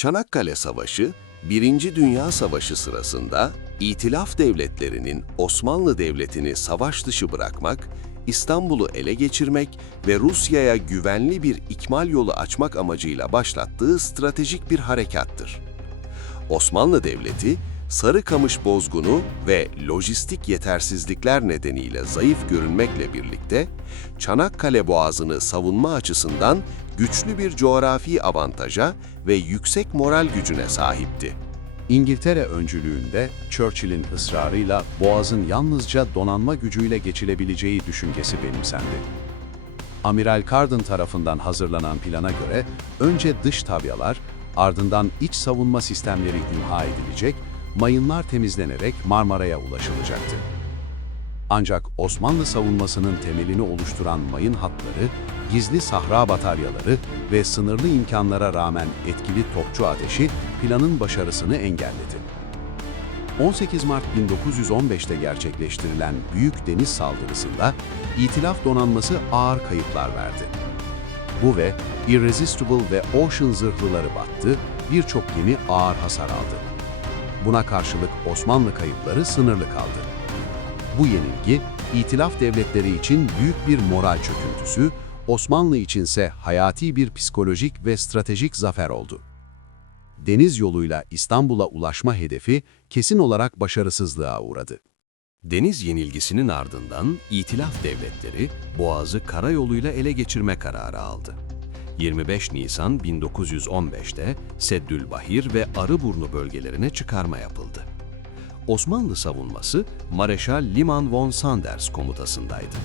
Çanakkale Savaşı, Birinci Dünya Savaşı sırasında İtilaf devletlerinin Osmanlı Devleti'ni savaş dışı bırakmak, İstanbul'u ele geçirmek ve Rusya'ya güvenli bir ikmal yolu açmak amacıyla başlattığı stratejik bir harekattır. Osmanlı Devleti, Sarıkamış bozgunu ve lojistik yetersizlikler nedeniyle zayıf görünmekle birlikte, Çanakkale Boğazı'nı savunma açısından güçlü bir coğrafi avantaja ve yüksek moral gücüne sahipti. İngiltere öncülüğünde Churchill'in ısrarıyla Boğaz'ın yalnızca donanma gücüyle geçilebileceği düşüncesi benimsendi. Amiral Carden tarafından hazırlanan plana göre önce dış tabyalar, ardından iç savunma sistemleri imha edilecek, mayınlar temizlenerek Marmara'ya ulaşılacaktı. Ancak Osmanlı savunmasının temelini oluşturan mayın hatları, gizli sahra bataryaları ve sınırlı imkanlara rağmen etkili topçu ateşi planın başarısını engelledi. 18 Mart 1915'te gerçekleştirilen büyük deniz saldırısında İtilaf donanması ağır kayıplar verdi. Bu ve Irresistible ve Ocean zırhlıları battı, birçok gemi ağır hasar aldı. Buna karşılık Osmanlı kayıpları sınırlı kaldı. Bu yenilgi, İtilaf devletleri için büyük bir moral çöküntüsü, Osmanlı içinse hayati bir psikolojik ve stratejik zafer oldu. Deniz yoluyla İstanbul'a ulaşma hedefi kesin olarak başarısızlığa uğradı. Deniz yenilgisinin ardından İtilaf devletleri Boğaz'ı karayoluyla ele geçirme kararı aldı. 25 Nisan 1915'te Seddülbahir ve Arıburnu bölgelerine çıkarma yapıldı. Osmanlı savunması Mareşal Liman von Sanders komutasındaydı.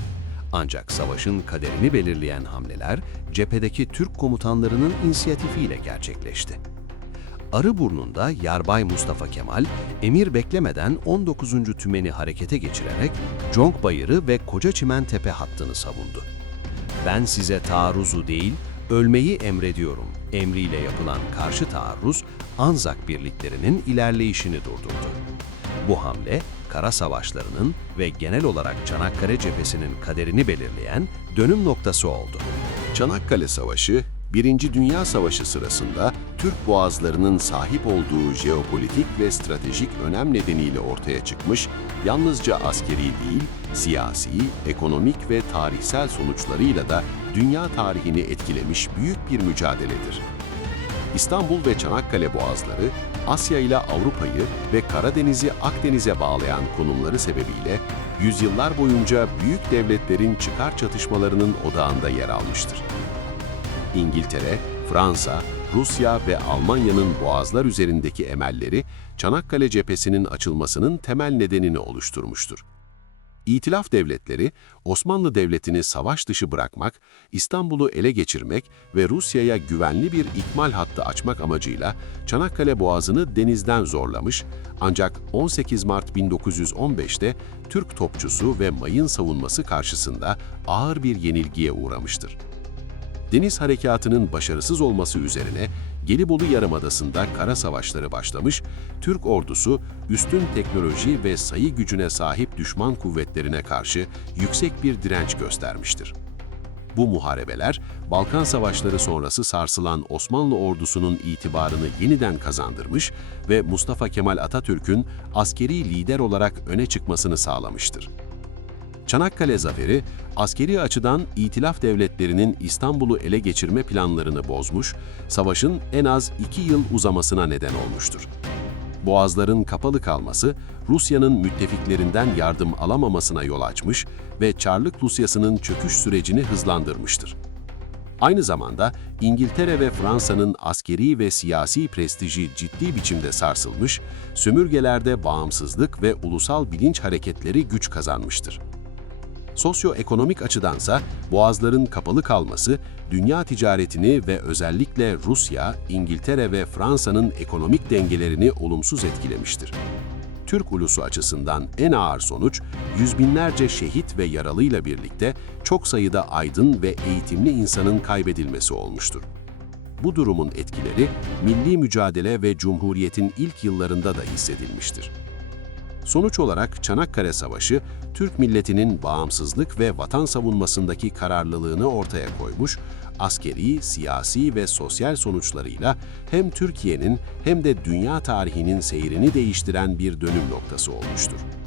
Ancak savaşın kaderini belirleyen hamleler cephedeki Türk komutanlarının inisiyatifiyle gerçekleşti. Arıburnu'nda Yarbay Mustafa Kemal, emir beklemeden 19. Tümeni harekete geçirerek Conk Bayırı ve Kocaçimentepe hattını savundu. "Ben size taarruzu değil, ölmeyi emrediyorum" emriyle yapılan karşı taarruz, Anzak birliklerinin ilerleyişini durdurdu. Bu hamle, kara savaşlarının ve genel olarak Çanakkale cephesinin kaderini belirleyen dönüm noktası oldu. Çanakkale Savaşı, Birinci Dünya Savaşı sırasında Türk boğazlarının sahip olduğu jeopolitik ve stratejik önem nedeniyle ortaya çıkmış, yalnızca askeri değil, siyasi, ekonomik ve tarihsel sonuçlarıyla da dünya tarihini etkilemiş büyük bir mücadeledir. İstanbul ve Çanakkale boğazları, Asya ile Avrupa'yı ve Karadeniz'i Akdeniz'e bağlayan konumları sebebiyle yüzyıllar boyunca büyük devletlerin çıkar çatışmalarının odağında yer almıştır. İngiltere, Fransa, Rusya ve Almanya'nın boğazlar üzerindeki emelleri Çanakkale cephesinin açılmasının temel nedenini oluşturmuştur. İtilaf devletleri, Osmanlı Devleti'ni savaş dışı bırakmak, İstanbul'u ele geçirmek ve Rusya'ya güvenli bir ikmal hattı açmak amacıyla Çanakkale Boğazı'nı denizden zorlamış, ancak 18 Mart 1915'te Türk topçusu ve mayın savunması karşısında ağır bir yenilgiye uğramıştır. Deniz harekatının başarısız olması üzerine Gelibolu Yarımadası'nda kara savaşları başlamış, Türk ordusu üstün teknoloji ve sayı gücüne sahip düşman kuvvetlerine karşı yüksek bir direnç göstermiştir. Bu muharebeler, Balkan Savaşları sonrası sarsılan Osmanlı ordusunun itibarını yeniden kazandırmış ve Mustafa Kemal Atatürk'ün askeri lider olarak öne çıkmasını sağlamıştır. Çanakkale Zaferi, askeri açıdan İtilaf devletlerinin İstanbul'u ele geçirme planlarını bozmuş, savaşın en az 2 yıl uzamasına neden olmuştur. Boğazların kapalı kalması, Rusya'nın müttefiklerinden yardım alamamasına yol açmış ve Çarlık Rusyası'nın çöküş sürecini hızlandırmıştır. Aynı zamanda İngiltere ve Fransa'nın askeri ve siyasi prestiji ciddi biçimde sarsılmış, sömürgelerde bağımsızlık ve ulusal bilinç hareketleri güç kazanmıştır. Sosyoekonomik açıdansa boğazların kapalı kalması, dünya ticaretini ve özellikle Rusya, İngiltere ve Fransa'nın ekonomik dengelerini olumsuz etkilemiştir. Türk ulusu açısından en ağır sonuç, yüz binlerce şehit ve yaralıyla birlikte çok sayıda aydın ve eğitimli insanın kaybedilmesi olmuştur. Bu durumun etkileri, milli mücadele ve Cumhuriyet'in ilk yıllarında da hissedilmiştir. Sonuç olarak Çanakkale Savaşı, Türk milletinin bağımsızlık ve vatan savunmasındaki kararlılığını ortaya koymuş, askeri, siyasi ve sosyal sonuçlarıyla hem Türkiye'nin hem de dünya tarihinin seyrini değiştiren bir dönüm noktası olmuştur.